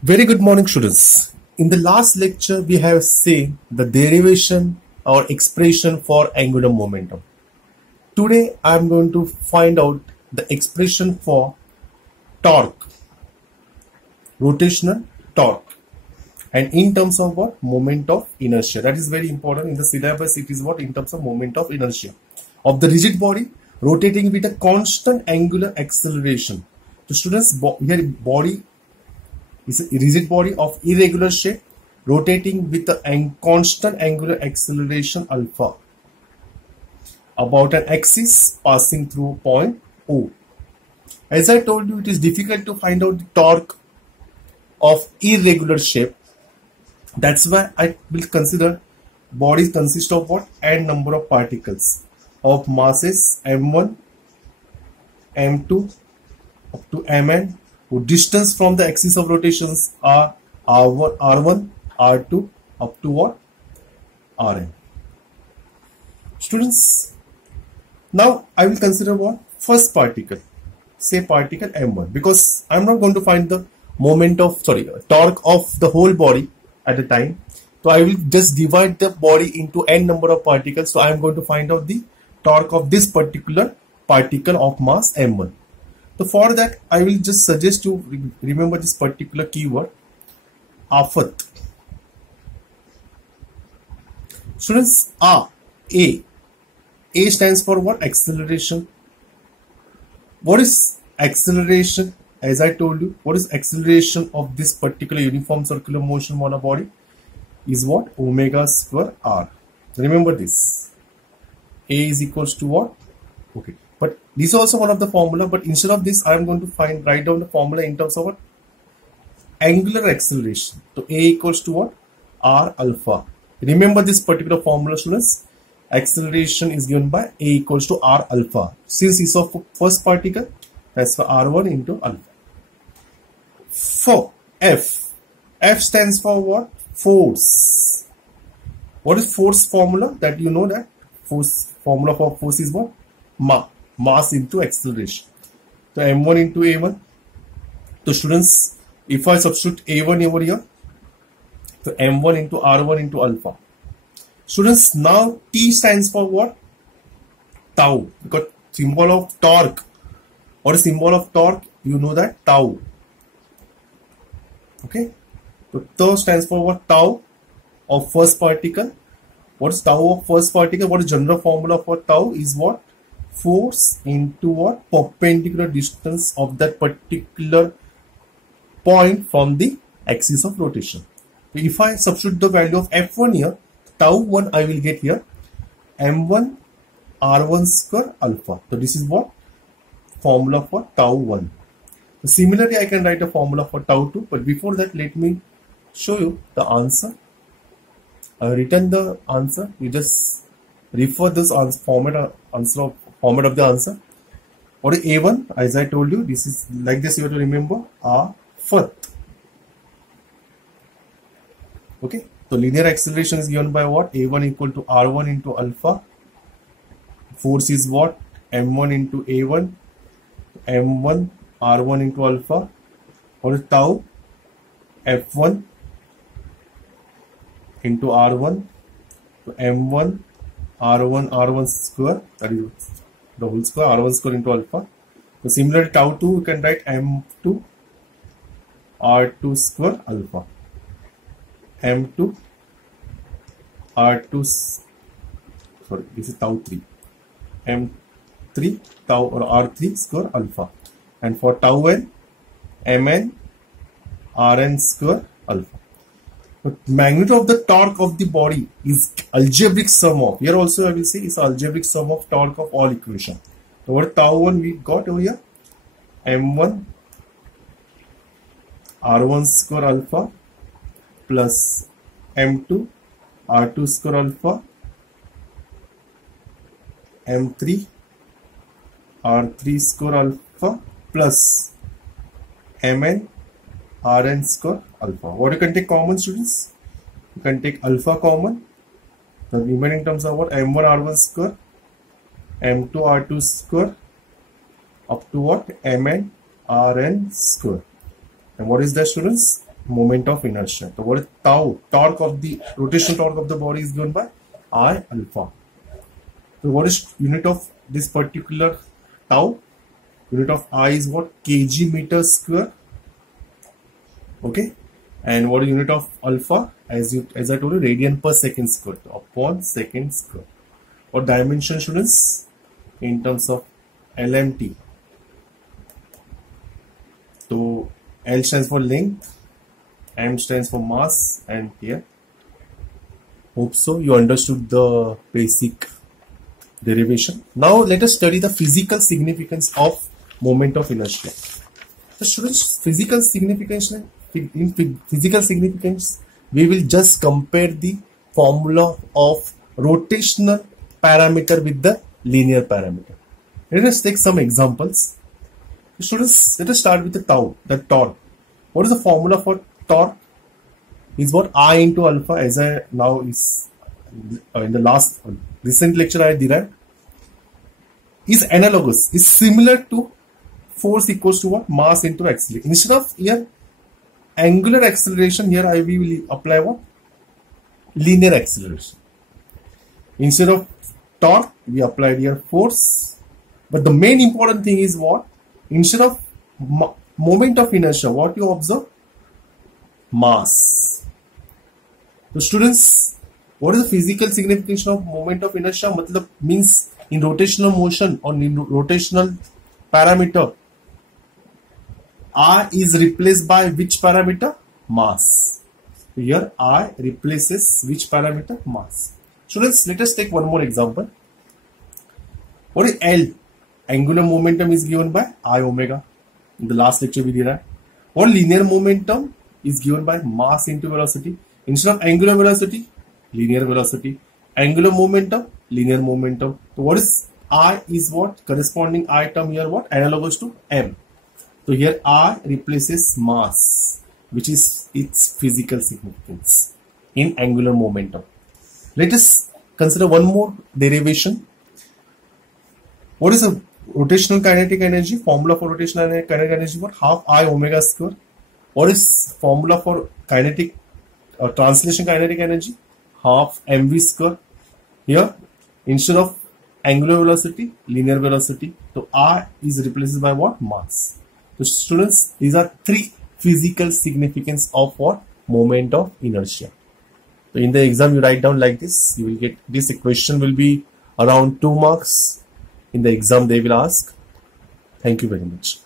Very good morning, students. In the last lecture, we have seen the derivation or expression for angular momentum. Today, I am going to find out the expression for torque, rotational torque, and in terms of what? Moment of inertia. That is very important in the syllabus. It is what? In terms of moment of inertia of the rigid body rotating with a constant angular acceleration. The students, here body is a rigid body of irregular shape rotating with a constant angular acceleration alpha about an axis passing through point O. As I told you, it is difficult to find out the torque of irregular shape. That's why I will consider bodies consist of what? N number of particles of masses m1, m2 up to mn, whose distance from the axis of rotations are r1, r2 up to what? Rn. Students, now I will consider what? First particle, say particle m1, because I am not going to find the torque of the whole body at a time. So I will just divide the body into n number of particles. So I am going to find out the torque of this particular particle of mass m1. So for that, I will just suggest you remember this particular keyword, afat. Students, A stands for what? Acceleration. What is acceleration? As I told you, what is acceleration of this particular uniform circular motion on a body? Is what? Omega square r. Remember this. A is equals to what? Okay. But this is also one of the formula, but instead of this, I am going to write down the formula in terms of what? Angular acceleration. So A equals to what? R alpha. Remember this particular formula, students. Acceleration is given by A equals to R alpha. Since it's of first particle, that's for R1 into alpha. For F stands for what? Force. What is force formula? That you know that force formula for force is what? Mass into acceleration. So m1 into a1. So students, if I substitute a1 over here, so m1 into r1 into alpha. Students, now T stands for what? Tau. Because symbol of torque. What is symbol of torque? You know that tau. Okay. So tau stands for what? Tau of first particle. What is tau of first particle? What is general formula for tau? Is what? Force into what? Perpendicular distance of that particular point from the axis of rotation. So if I substitute the value of F1 here, tau 1 I will get here m1 r1 square alpha. So this is what? Formula for tau 1. So similarly, I can write a formula for tau 2, but before that, let me show you the answer. I have written the answer. You just refer this format of the answer. What is A1? As I told you, this is like this. You have to remember afat. Okay. So linear acceleration is given by what? A1 equal to R1 into alpha. Force is what? M1 into A1. M1 R1 into alpha. What is tau? F1 into R1. So M1 R1 square, that is the whole square, R1 square into alpha. So similarly, tau 2 we can write M2 R2 square alpha. M2 R2, sorry, this is tau 3. M3 tau or R3 square alpha. And for tau n, Mn Rn square alpha. But magnitude of the torque of the body is algebraic sum of, here also I will say is algebraic sum of torque of all equation. So what tau 1 we got over here? M1 R1 square alpha plus M2 R2 square alpha, M3 R3 square alpha plus Mn Rn square alpha. What you can take common, students? You can take alpha common. The remaining terms are what? M1 R1 square, M2 R2 square, up to what? Mn Rn square. And what is that, students? moment of inertia. So what is tau? Torque of the rotational torque of the body is given by I alpha. So what is unit of this particular tau? Unit of I is what? Kg meter square. Okay, and what is unit of alpha? As I told you, radian per second square upon second square. What dimension, students? In terms of LMT. So L stands for length, M stands for mass, and here. Hope so you understood the basic derivation. Now let us study the physical significance of moment of inertia. So students, physical significance, in physical significance, we will just compare the formula of rotational parameter with the linear parameter. Let us take some examples. Students, let us start with the tau, the torque. What is the formula for torque? Is what I into alpha, as I now is in the last recent lecture I derived, is analogous, is similar to force equals to what? Mass into acceleration. Instead of here angular acceleration, here we will apply what? Linear acceleration. Instead of torque, we apply here force. But the main important thing is what? Instead of moment of inertia, what you observe? Mass. So students, what is the physical significance of moment of inertia? Matlab means in rotational motion or in rotational parameter, I is replaced by which parameter? Mass. Here I replaces which parameter? Mass. Students, let us take one more example. What is L? Angular momentum is given by I omega. In the last lecture we did that. What linear momentum is given by mass into velocity. Instead of angular velocity, linear velocity. Angular momentum, linear momentum. So what is I is what? Corresponding I term here what? Analogous to M. So here I replaces mass, which is its physical significance in angular momentum. Let us consider one more derivation. What is a rotational kinetic energy? Formula for rotational kinetic energy for half I omega square. What is formula for kinetic translation kinetic energy? Half mv square. Here instead of angular velocity, linear velocity. So I is replaced by what? Mass. So students, these are three physical significance of what? Moment of inertia. So in the exam you write down like this. You will get this question will be around 2 marks. In the exam they will ask. Thank you very much.